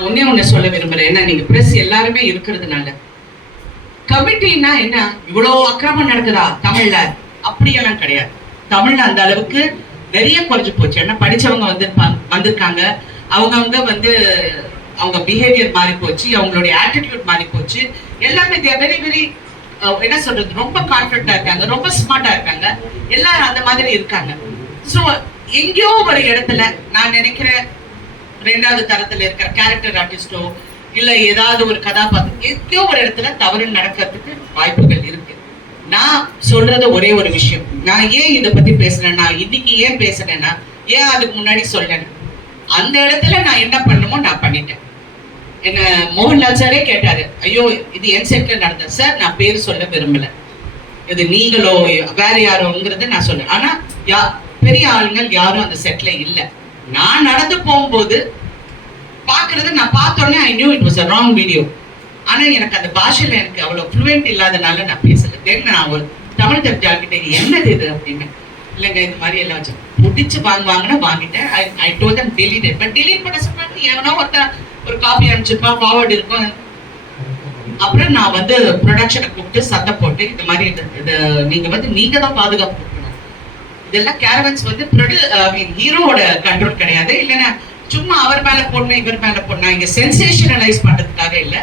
ஒண்ணே சொல்ல விரும்புறேன். ஏன்னா நீங்க பிரஸ் எல்லாருமே இருக்கிறதுனால கமிட்டின்னா என்ன இவ்வளவு அக்கிரமம் நடக்குதா தமிழ்ல? அப்படியெல்லாம் கிடையாது. தமிழ்ல அந்த அளவுக்கு நிறைய குறைஞ்சு போச்சு. ஏன்னா படிச்சவங்க வந்திருக்காங்க. அவங்க அவங்க பிஹேவியர் மாறி போச்சு, அவங்களுடைய ஆட்டிடியூட் மாறி போச்சு. எல்லாமே வெரி வெரி என்ன சொல்றது, ரொம்ப கான்ஃபிடண்டா இருக்காங்க, ரொம்ப ஸ்மார்ட்டா இருக்காங்க. எல்லாரும் அந்த மாதிரி இருக்காங்க. ஸோ எங்கேயோ ஒரு இடத்துல நான் நினைக்கிறேன், ரெண்டாவது தரத்துல இருக்கிற கேரக்டர் ஆர்டிஸ்டோ இல்ல ஏதாவது ஒரு கதாபாத்திரம் எங்கேயோ ஒரு இடத்துல தவறு நடக்கிறதுக்கு வாய்ப்புகள் இருக்கு. நான் சொல்றது ஒரே ஒரு விஷயம். நான் ஏன் இதை பத்தி பேசுறேன்னா, இன்னைக்கு ஏன் பேசுறேன்னா, ஏன் அதுக்கு முன்னாடி சொல்றேன், அந்த இடத்துல நான் என்ன பண்ணணுமோ நான் பண்ணிட்டேன். என்ன மோகன்லால் சாரே கேட்டாரு, ஐயோ இது என் செட்ல நடந்தது சார், நான் பேர் சொல்ல விரும்பல, இது நீங்களோ வேற யாரோங்கிறது நான் சொல்றேன். ஆனா பெரிய ஆளுங்கள் யாரும் அந்த செட்ல இல்ல. நான் நடந்து போகும்போது பாக்குறது, நான் பார்த்தோன்னே I knew it was a wrong video. ஆனா எனக்கு அந்த பாஷையில எனக்கு அவ்வளவு ஃப்ளூயன்ட் இல்லாதனால நான் பேசல. தென் நான் ஒரு தமிழ் தெரிஞ்சாக்கிட்ட என்னது இது அப்படின்னு, இல்லைங்க இந்த மாதிரி எல்லாம் வச்சு முடிச்சு வாங்கினா வாங்கிட்டேன். I told them delete it. But delete பண்ண சொன்னாங்க, எவனோ ஒரு காப்பி அனுப்பிச்சிருப்பான், ஃபார்வர்ட் இருக்கும். அப்புறம் நான் ப்ரொடக்ஷனை கூப்பிட்டு சத்தம் போட்டு, இந்த மாதிரி நீங்க நீங்க தான் பாதுகாப்பு கொடுக்கணும். இதெல்லாம் கேரவன்ஸ் ஹீரோவோட கண்ட்ரோல் கிடையாது. இல்லைன்னா சும்மா அவர் மேல போடணும் இவர் மேல போடணும், இங்க சென்சேஷனலைஸ் பண்றதுக்காக இல்ல.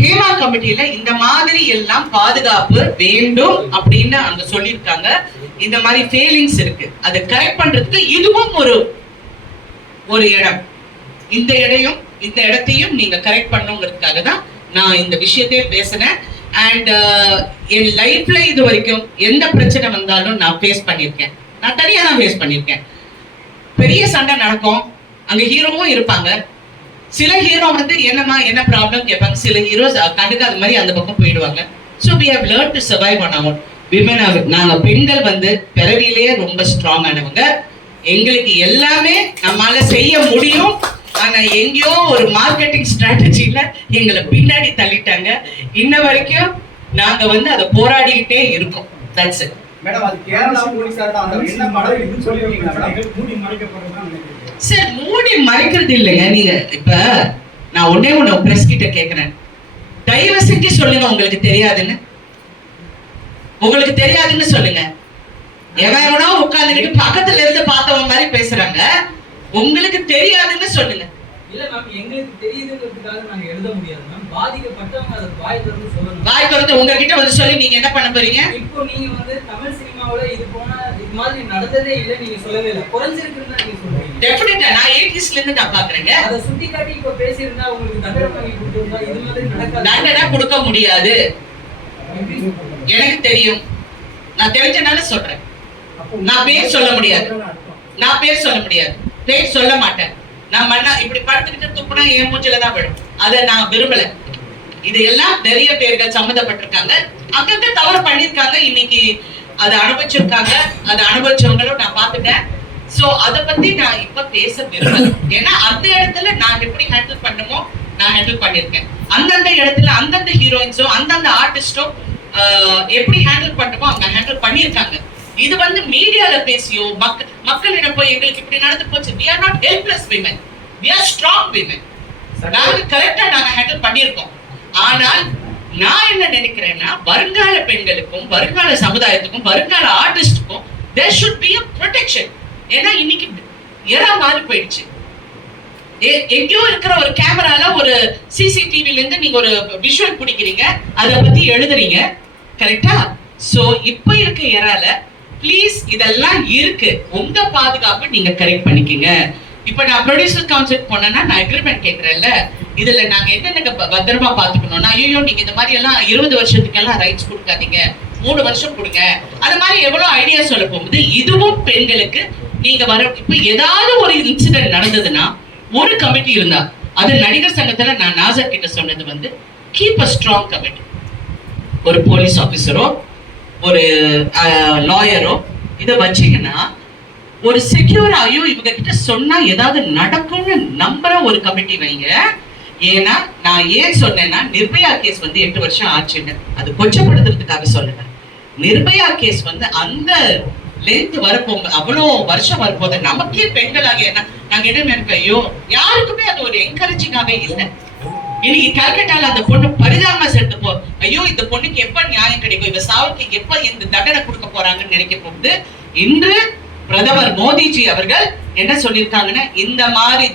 ஹேமா கமிட்டியில இந்த மாதிரி எல்லாம் பாதுகாப்பு வேண்டும் அப்படின்னு அங்க சொல்லியிருக்காங்க. இந்த மாதிரி ஃபெயிலிங்ஸ் இருக்கு, அதை கரெக்ட் பண்றதுக்கு இதுவும் ஒரு இடம். இந்த இடத்தையும் நீங்க கரெக்ட் பண்ணுங்கிறதுக்காக தான் நான் இந்த விஷயத்தையே பேசினேன். அண்ட் என் லைஃப்ல இது வரைக்கும் எந்த பிரச்சனை வந்தாலும் நான் ஃபேஸ் பண்ணியிருக்கேன். நான் தனியா தான் ஃபேஸ் பண்ணியிருக்கேன். பெரிய சண்டை நடக்கும், அங்க ஹீரோவும் இருப்பாங்க. சில ஹீரோ என்னமா என்ன ப்ராப்ளம் கேட்பாங்க, சில ஹீரோஸ் கண்டுக்காத மாதிரி அந்த பக்கம் போயிடுவாங்க. So we have learned to survive on our women. நாங்க பெண்கள் பிறவிலேயே ரொம்ப ஸ்ட்ராங் ஆனவங்க. எங்களுக்கு எல்லாமே நம்மளால செய்ய முடியும். ஆனா எங்கேயோ ஒரு மார்க்கெட்டிங் ஸ்ட்ராட்டஜில எங்களை பின்னாடி தள்ளிட்டாங்க. இன்ன வரைக்கும் நாங்க அதை போராடிக்கிட்டே இருக்கோம். That's it. மேடம், அது கேரளா போலீசார் தான் அந்த என்ன படம் இதுன்னு சொல்லிருக்கீங்க மேடம். மூடி மறைக்கப்படுறதுதான் நினைக்கிறேன் சார். மூடி மறைக்கிறது இல்லைங்க. நீங்க இப்ப நான் ஒண்ணே பிரஸ் கிட்ட கேக்குறேன், தயவு செஞ்சு சொல்லுங்க உங்களுக்கு தெரியாதுன்னு. உங்களுக்கு தெரியாதுன்னு சொல்லுங்க. எவனோ உட்கார்ந்துக்கிட்டு பக்கத்துல இருந்து பார்த்தவங்க மாதிரி பேசுறாங்க. உங்களுக்கு தெரியாதுன்னு சொல்லுங்க. இல்ல மேம், எங்களுக்கு தெரியுதுங்கிறதுக்காக நாங்க எழுத முடியாது மேம். பாதிக்கப்பட்டவங்க அதை வாய் திறந்து சொல்லணும். வாய் திறந்து உங்ககிட்ட சொல்லி நீங்க என்ன பண்ண போறீங்க? இப்போ நீங்க தமிழ் சினிமாவுல இது மாதிரி நடந்ததே இல்லை நீங்க சொல்லவே இல்லை, குறைஞ்சிருக்குன்னு நீங்க சொல்றீங்க. டெஃபினட்டா நான் 80ஸ்ல இருந்து நான் பாக்குறேங்க. அதை சுட்டி காட்டி இப்ப பேசியிருந்தா உங்களுக்கு தண்டனை வாங்கி கொடுத்திருந்தா இது மாதிரி நடக்காது. தண்டனை கொடுக்க முடியாது, எனக்கு தெரியும். நான் தெரிஞ்சனால சொல்றேன். நான் பேர் சொல்ல முடியாது, பேர் சொல்ல மாட்டேன். நான் இப்படி படுத்துக்கிட்டு துப்புனா என் மூஞ்சில தான் விடும். அதை நான் விரும்பல. இது எல்லாம் நிறைய பேர்கள் சம்மந்தப்பட்டிருக்காங்க, அங்கங்க தவறு பண்ணிருக்காங்க. இன்னைக்கு அதை அனுபவிச்சிருக்காங்க. அதை அனுபவிச்சவங்களும் நான் பார்த்துட்டேன். சோ அதை பத்தி நான் இப்ப பேச விரும்பல. ஏன்னா அந்த இடத்துல நான் எப்படி ஹேண்டில் பண்ணுமோ நான் ஹேண்டில் பண்ணிருக்கேன். அந்தந்த இடத்துல அந்தந்த ஹீரோயின்ஸோ அந்தந்த ஆர்டிஸ்டோ எப்படி ஹேண்டில் பண்ணுமோ அவங்க ஹேண்டில் பண்ணியிருக்காங்க. இது மீடியால பேசியோ மக்களிடம் போய் எங்களுக்கு இப்படி நடந்து போச்சு, we are not helpless women, we are strong women. நாங்க கரெக்டா ஹேண்டில் பண்ணியிருக்கோம். ஆனால் நான் என்ன நினைக்கிறேன்னா, வருங்கால பெண்களுக்கும் வருங்கால சமுதாயத்துக்கும் வருங்கால ஆர்டிஸ்டுக்கும் there should be a protection. ஏன்னா இன்னைக்கு எரா மாறி போயிடுச்சு. எங்கேயோ இருக்கிற ஒரு கேமரால ஒரு சிசிடிவில இருந்து நீங்க ஒரு விஷுவல் பிடிக்கிறீங்க, அதை பத்தி எழுதுறீங்க, கரெக்டா? சோ இப்ப இருக்க எரால ப்ளீஸ் இதெல்லாம் இருக்கு, உங்க பாதுகாப்பு நீங்க கரெக்ட் பண்ணிக்கங்க. இப்ப நான் ப்ரொடியூசர் கவுன்சில் போனேன்னா நான் அக்ரிமெண்ட் கேட்கறேன்ல, இதுல நாங்க என்னென்ன பத்திரமா பாத்துக்கணும்னா, ஐயோ நீங்க இந்த மாதிரி எல்லாம் 20 வருஷத்துக்கு எல்லாம் ரைட்ஸ் கொடுக்காதீங்க, 3 வருஷம் கொடுங்க, அது மாதிரி எவ்வளவு ஐடியா சொல்ல போகுது. இதுவும் பெண்களுக்கு நீங்க இப்ப ஏதாவது ஒரு இன்சிடென்ட் நடந்ததுன்னா ஒரு கமிட்டி இருந்தா, அது நடிகர் சங்கத்துல நான் நாசர் கிட்ட சொன்னது கீப் அ ஸ்ட்ராங் கமிட்டி. ஒரு போலீஸ் ஆபீசரோ ஒரு லாயரோ இதை வச்சீங்கன்னா ஒரு செக்யூர், ஐயோ இவங்க கிட்ட சொன்னா ஏதாவது நடக்கும்னு நம்புற ஒரு கமிட்டி வைங்க. ஏன்னா நான் ஏன் சொன்னேன்னா, நிர்பயா கேஸ் 8 வருஷம் ஆச்சுன்னு அது கொச்சப்படுத்துறதுக்காக சொல்லுங்க. நிர்பயா கேஸ் அந்த லென்த் வரப்போங்க, அவ்வளோ வருஷம் வரப்போது நமக்கே பெண்களாக என்ன நாங்க என்ன நினைப்பேன், ஐயோ யாருக்குமே அது ஒரு என்கரேஜிங்காவே இல்லை. இன்னைக்கு கல்கட்டால அந்த பொண்ணு பரிதாபமா செத்து போ, ஐயோ இந்த பொண்ணுக்கு எப்ப நியாயம் கிடைக்கும், இந்த சாவுக்கு எப்ப இந்த தண்டனை கொடுக்க போறாங்கன்னு நினைக்க போகுது. இன்று பிரதமர் மோடிஜி அவர்கள் என்ன சொல்லியிருக்காங்கன்னா, இந்த மாதிரி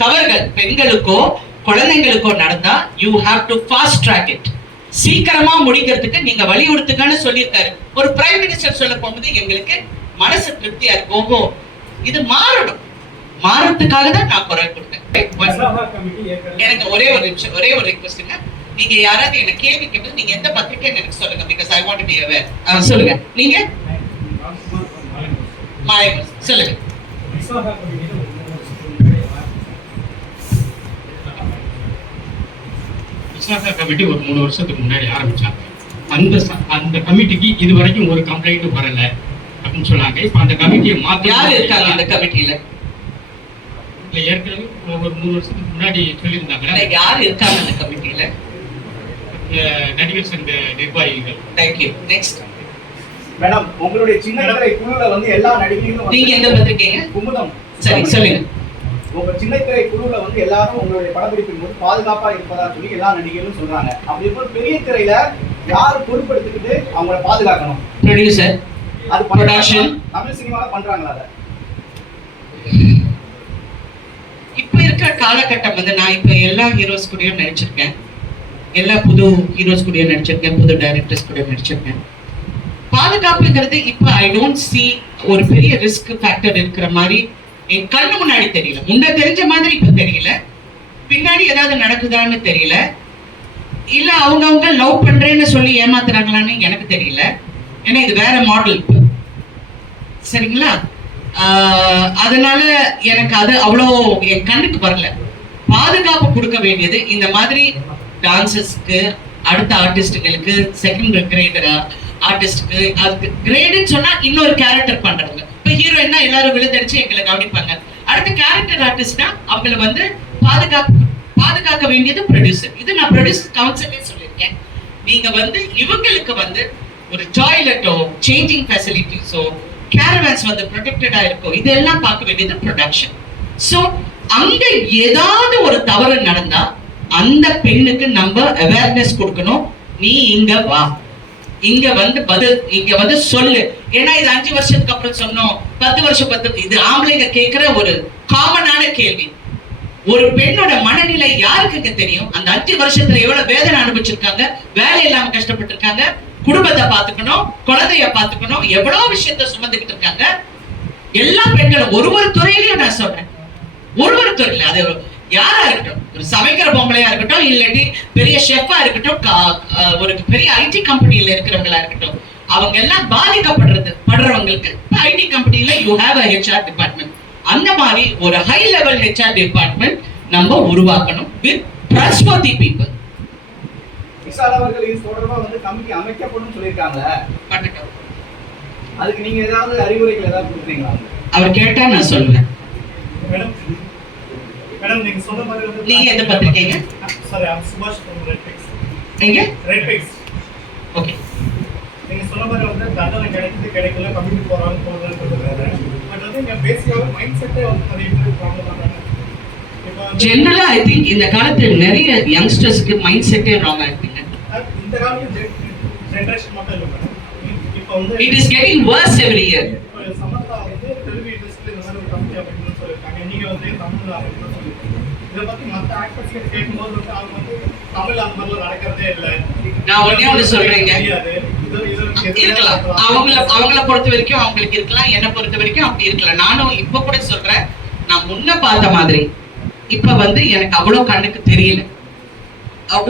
தவறுகள் பெண்களுக்கோ குழந்தைங்களுக்கோ நடந்தா you have to fast track it, சீக்கிரமா முடிக்கிறதுக்கு நீங்க வலியுறுத்துங்கன்னு சொல்லியிருக்காரு. ஒரு பிரைம் மினிஸ்டர் சொல்ல போகும்போது எங்களுக்கு மனசு திருப்தியா இருக்கு. ஓஹோ இது மாறணும், மாறத்துக்காக தான் நான் குரல் கொடுத்தேன். எனக்கு ஒரே ஒரு நிமிஷம், ஒரே ஒரு ரிக்வெஸ்ட்ங்க, நீங்க யாராவது என்ன கேள்வி கேட்பது நீங்க எந்த பத்திரிக்கைன்னு எனக்கு சொல்லுங்க, because I want to be aware. சொல்லுங்க, நீங்க மாயவர் சொல்லுங்க. விசாகா கமிட்டி ஒரு 3 வருஷத்துக்கு முன்னாடி ஆரம்பிச்சாங்க. அந்த கமிட்டிக்கு இது வரைக்கும் ஒரு கம்ப்ளைண்ட்டும் வரல அப்படின்னு சொன்னாங்க. இப்ப அந்த கமிட்டியை யாரு இருக்காங்க அந்த கமிட்டியில? ஏற்கனவே ஒரு 3 வருஷத்துக்கு முன்னாடி சொல்லியிருந்தாங்க. யாரு இருக்காங்க அந்த கமிட்டியில? நடிகர் சங்க நிர்வாகிகள். தேங்க்யூ. நெக்ஸ்ட் மேடம், உங்களுடைய சின்ன திரை குழுல வந்து எல்லா நடிகைகளும் நீங்க எந்த பத்திரிக்கைங்க? குமுதம். சரி சொல்லுங்க. உங்க சின்ன திரை குழுல வந்து எல்லாரும் உங்களுடைய படப்பிடிப்பின் போது பாதுகாப்பா இருப்பதா சொல்லி எல்லா நடிகைகளும் சொல்றாங்க. அப்படி இருக்கும் பெரிய திரையில யார் பொறுப்பெடுத்துக்கிட்டு அவங்கள பாதுகாக்கணும்? ப்ரொடியூசர், அது ப்ரொடக்ஷன். தமிழ் சினிமால பண்றாங்களா அதை? இப்ப இருக்கிற காலகட்டம் வந்து நான் இப்ப எல்லா ஹீரோஸ் கூடயும் நடிச்சிருக்கேன், எல்லா புது ஹீரோஸ் கூடயும் நடிச்சிருக்கேன், புது டைரக்டர்ஸ் கூட நடிச்சிருக்கேன். பாதுகாப்புங்கிறது இப்ப ஐ டோன்ட் சி ஒரு பெரிய ரிஸ்க் ஃபேக்டர் இருக்கிற மாதிரி என் கண்ணு முன்னாடி தெரியல. முன்ன தெரிஞ்ச மாதிரி இப்ப தெரியல. பின்னாடி ஏதாவது நடக்குதான்னு தெரியல. இல்ல அவங்க லவ் பண்றேன்னு சொல்லி ஏமாத்துறாங்களான்னு எனக்கு தெரியல. ஏன்னா இது வேற மாடல் இப்ப, சரிங்களா? அதனால எனக்கு அது அவ்வளோ என் கண்ணுக்கு வரல. பாதுகாப்பு கொடுக்க வேண்டியது இந்த மாதிரி டான்சர்ஸ்க்கு, அடுத்த ஆர்டிஸ்டுகளுக்கு, செகண்ட் கிரேட் ஆர்டிஸ்டுக்கு. அதுக்கு கிரேடுன்னு சொன்னா இன்னொரு கேரக்டர் பண்றவங்க. இப்ப ஹீரோயின்னா எல்லாரும் விழுந்தடிச்சு எங்களை கவனிப்பாங்க. அடுத்த கேரக்டர் ஆர்டிஸ்ட்னா அவங்களை வந்து பாதுகாக்க வேண்டியது ப்ரொடியூசர். இது நான் ப்ரொடியூசர் கவுன்சிலே சொல்லியிருக்கேன். நீங்க வந்து இவங்களுக்கு வந்து ஒரு டாய்லெட்டோ, சேஞ்சிங் ஃபெசிலிட்டிஸோ, கேரவேன்ஸ் வந்து ப்ரொடெக்டடா இருக்கும், இதெல்லாம் பார்க்க வேண்டியது ப்ரொடக்ஷன். சோ அங்க ஏதாவது ஒரு தவறு நடந்தா அந்த பெண்ணுக்கு நம்ம அவேர்னஸ் கொடுக்கணும். நீ இங்க வா, இங்க வந்து பதில், இங்க வந்து சொல்லு. ஏன்னா இது 5 வருஷத்துக்கு அப்புறம் சொன்னோம், 10 வருஷம் 10, இது ஆம்பளைங்க கேட்கிற ஒரு காமனான கேள்வி. ஒரு பெண்ணோட மனநிலை யாருக்கு தெரியும்? அந்த 5 வருஷத்துல எவ்வளவு வேதனை அனுபவிச்சிருக்காங்க, வேலை இல்லாம கஷ்டப்பட்டு இருக்காங்க, குடும்பத்தை பாத்துக்கணும், குழந்தைய பாத்துக்கணும், எவ்வளவு விஷயத்த சுமந்துக்கிட்டு இருக்காங்க. எல்லா பெண்களும் ஒரு துறையிலையும் நான் சொல்றேன், ஒரு துறையில அது யாரா இருக்கட்டும், ஒரு சமைக்கிற பொம்பளையா இருக்கட்டும், இல்லாட்டி பெரிய ஷெஃபா இருக்கட்டும், ஒரு பெரிய ஐடி கம்பெனியில இருக்கிறவங்களா இருக்கட்டும், அவங்க எல்லாம் படுறவங்களுக்கு ஐடி கம்பெனில you have a HR department. அந்த மாதிரி ஒரு ஹை லெவல் HR டிபார்ட்மெண்ட் நம்ம உருவாக்கணும் வித் trustworthy people. விஷால் அவர்கள் இது தொடர்பா வந்து கமிட்டி அமைக்கப்படும் சொல்லியிருக்காங்க. அதுக்கு நீங்க ஏதாவது அறிவுரைகள் ஏதாவது கொடுக்குறீங்களா? அவர் கேட்டா நான் சொல்லுவேன். மேடம் நீங்க சொன்ன மாதிரி வந்து நீங்க எந்த பத்திரிக்கைங்க? சாரி, ஐ அம் சுபாஷ் ஃப்ரம் ரெட் பிக்ஸ். நீங்க ரெட் பிக்ஸ். ஓகே. நீங்க சொன்ன மாதிரி வந்து தண்டனை கிடைக்கல கமிட்டி போறாங்கன்னு சொல்றாங்க. பட் வந்து இங்க பேசிக்காக மைண்ட் செட்டே வந்து நிறைய பேர் ப்ராப்ளம் பண்றாங்க. ஜெனரலா ஐ திங்க் இந்த காலத்துல நிறைய யங்ஸ்டர்ஸ்க்கு மைண்ட் செட்டே ராங்கா இருக்குங்க. இந்த காலத்துல ஜெனரேஷன் மட்டும் இல்ல மேடம், இப்போ வந்து it is getting worse every year. சமத்தா வந்து தெலுங்கு இண்டஸ்ட்ரியில இந்த மாதிரி ஒரு கமிட்டி அப்படின்னு சொல்லியிருக்காங்க. நீங்க வந்து தமிழ் அப்படின்னு சொல்லியிருக்கீங்க. இதை பத்தி மற்ற ஆக்டர்ஸ் கிட்ட கேட்கும்போது வந்து அவங்க வந்து தமிழ் அந்த மாதிரிலாம் நடக்கிறதே இல்லை. நான் ஒண்ணே சொல்றேங்க, இருக்கலாம், அவங்கள பொறுத்த வரைக்கும் அவங்களுக்கு இருக்கலாம், என்னை பொறுத்த வரைக்கும் அப்படி இருக்கலாம். நானும் இப்ப கூட சொல்றேன், நான் முன்ன பார்த்த மாதிரி இப்ப வந்து எனக்கு அவ்வளவு கண்ணுக்கு தெரியல.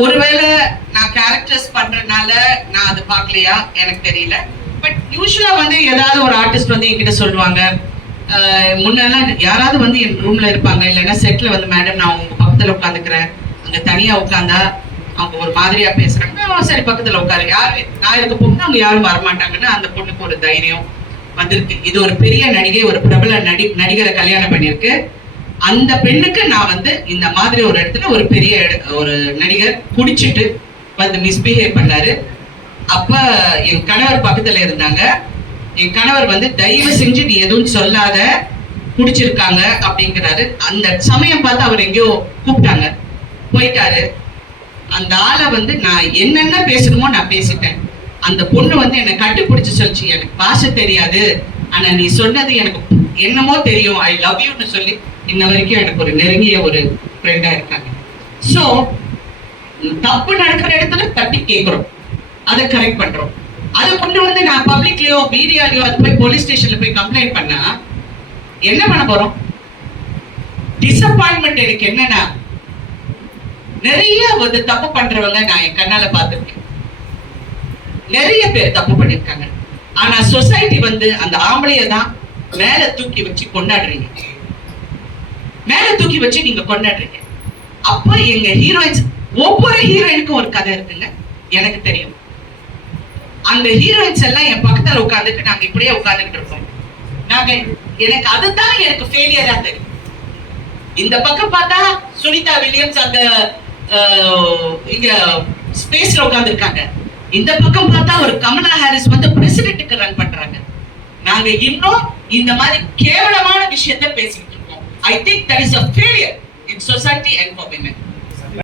ஒருவேளை நான் கேரக்டர்ஸ் பண்றதுனால நான் அது பார்க்கலையா எனக்கு தெரியல. பட் யூஸ்வலா வந்து ஏதாவது ஒரு ஆர்டிஸ்ட் வந்து என்கிட்ட சொல்லுவாங்க, முன்னெல்லாம் யாராவது வந்து என் ரூம்ல இருப்பாங்க, இல்லைன்னா செட்ல வந்து மேடம் நான் உங்க பக்கத்துல உட்காந்துக்கிறேன், அங்க தனியா உட்காந்தா அவங்க ஒரு மாதிரியா பேசுறாங்க, சரி பக்கத்துல உட்காரு, யாரு நான் இருக்க போகும்போது அவங்க யாரும் வரமாட்டாங்கன்னு அந்த பொண்ணுக்கு ஒரு தைரியம் வந்திருக்கு. இது ஒரு பெரிய நடிகை, ஒரு பிரபல நடிகரை கல்யாணம் பண்ணிருக்கு. அந்த பெண்ணுக்கு நான் வந்து இந்த மாதிரி ஒரு இடத்துல ஒரு பெரிய ஒரு நடிகர் குடிச்சிட்டு வந்து மிஸ்பிஹேவ் பண்ணாரு. அப்ப என் கணவர் பக்கத்துல இருந்தாங்க. என் கணவர் வந்து தயவு செஞ்சு நீ எதுவும் சொல்லாத, குடிச்சிருக்காங்க அப்படிங்கிறாரு. அந்த சமயம் பார்த்து அவர் எங்கேயோ கூப்பிட்டாங்க, போயிட்டாரு. அந்த ஆளை வந்து நான் என்னென்ன பேசணுமோ நான் பேசிட்டேன். அந்த பொண்ணு வந்து என்னை கட்டுப்பிடிச்சு சொல்லிச்சு, எனக்கு பாஷை தெரியாது, ஆனா நீ சொன்னது எனக்கு என்னமோ தெரியும், ஐ லவ் யூன்னு சொல்லி இன்ன வரைக்கும் எனக்கு ஒரு நெருங்கிய ஒரு ஃப்ரெண்டா இருக்காங்க. ஸோ தப்பு நடக்கிற இடத்துல தட்டி கேட்கிறோம், அதை கரெக்ட் பண்றோம். அதை கொண்டு வந்து நான் பப்ளிக்லயோ மீடியாலயோ அது போய் போலீஸ் ஸ்டேஷன்ல போய் கம்ப்ளைண்ட் பண்ணா என்ன பண்ண போறோம்? டிசப்பாயின்மெண்ட் எனக்கு என்னன்னா, நிறைய வந்து தப்பு பண்றவங்க நான் என் கண்ணால பார்த்திருக்கேன். நிறைய பேர் தப்பு பண்ணிருக்காங்க. ஆனா சொசைட்டி வந்து அந்த ஆம்பளைய தான் மேல தூக்கி வச்சு கொண்டாடுறீங்க, மேல தூக்கி வச்சு நீங்க கொண்டாடுறீங்க. அப்ப எங்க ஹீரோயின்ஸ், ஒவ்வொரு ஹீரோயினுக்கும் ஒரு கதை இருக்குங்க, எனக்கு தெரியும். அந்த ஹீரோயின்ஸ் எல்லாம் என் பக்கத்துல உட்காந்துட்டு நாங்க இப்படியே உட்காந்துக்கிட்டு இருப்போம். நாங்க எனக்கு அதுதான் எனக்கு ஃபெயிலியரா தெரியும். இந்த பக்கம் பார்த்தா சுனிதா வில்லியம்ஸ் அந்த இங்க ஸ்பேஸ்ல உட்கார்ந்து இருக்காங்க, இந்த பக்கம் பார்த்தா ஒரு கமலா ஹாரிஸ் வந்து பிரசிடென்ட்க்கு ரன் பண்றாங்க. நாங்க இன்னும் இந்த மாதிரி கேவலமான விஷயத்தை பேசிட்டு இருக்கோம். I think that is a failure in society and for women.